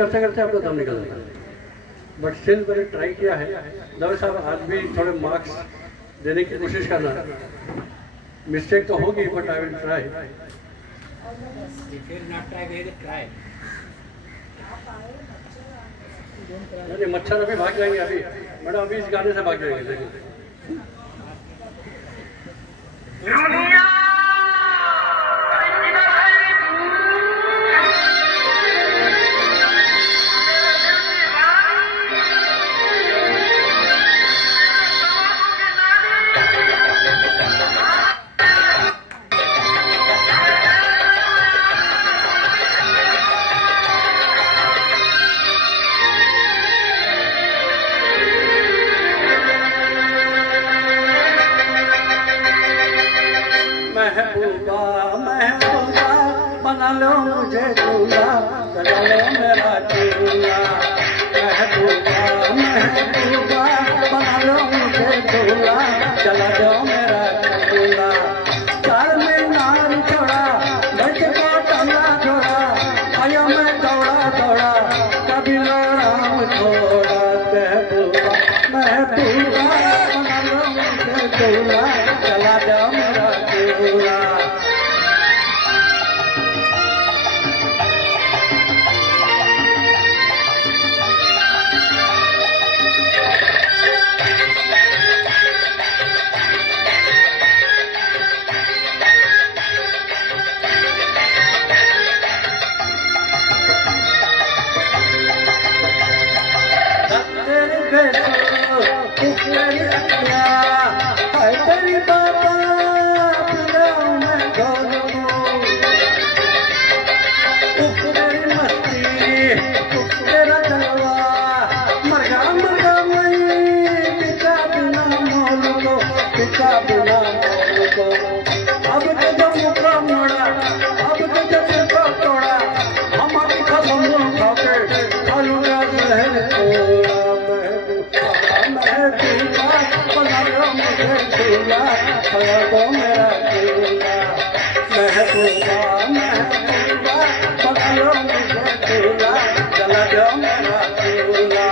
करते करते आपका दम निकल जाता है। बट स्टिल मैंने ट्राई किया है। दवे साहब आज भी थोड़े मार्क्स देने की कोशिश करना, मिस्टेक तो होगी बट आई विल ट्राई। मच्छर अभी भाग जाएंगे, अभी मैडम अभी इस गाने से भाग जाएंगे। देखिए महबूबा महबूबा बना लो मुझे दूल्हा, चला लो मेरा दूल्हा। महबूबा महबूबा बना लो मुझे दूल्हा, चला लो मेरा दूल्हा। चार में नार छोड़ा, बच को टंगा छोड़ा, आयो मैं दौड़ा दौड़ा, कभी लो राम छोड़ा। महबूबा महबूबा बना लो मुझे दूल्हा, चला लो मेरा दूल्हा। अब तो जब मुका मोड़ा, अब तो जब मुका तोड़ा, हमारी खबरों खाके खालूंगा जहर तोड़ा। महबूबा बना लो मुझे दूल्हा, चला दो मेरा दूल्हा। महबूबा महबूबा बना लो मुझे दूल्हा, चला दो मेरा दूल्हा।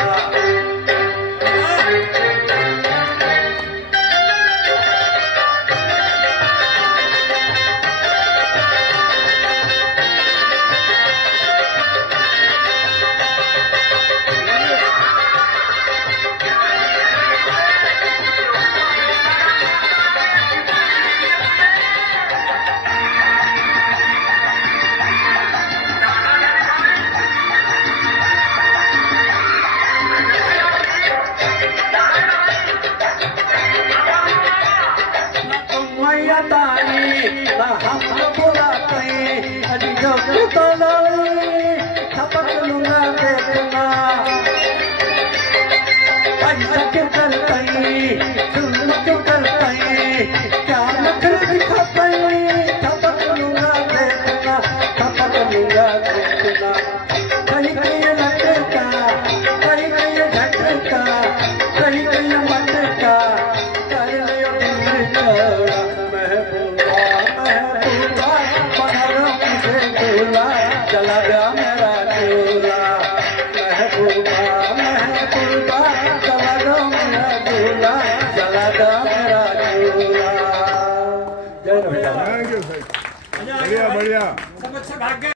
थपक लूंगा देखना, ऐसा क्यों करतई, जुल्म क्यों करतई, क्या नखरे दिखातई। थपक लूंगा देखना, थपक लूंगा देखना। कहीं कहीं लटका, कहीं कहीं झटका, कहीं कहीं मटका, कर लियो दिल चौड़ा। महबूबा महबूबा बना लो मुझे दूल्हा, चला गया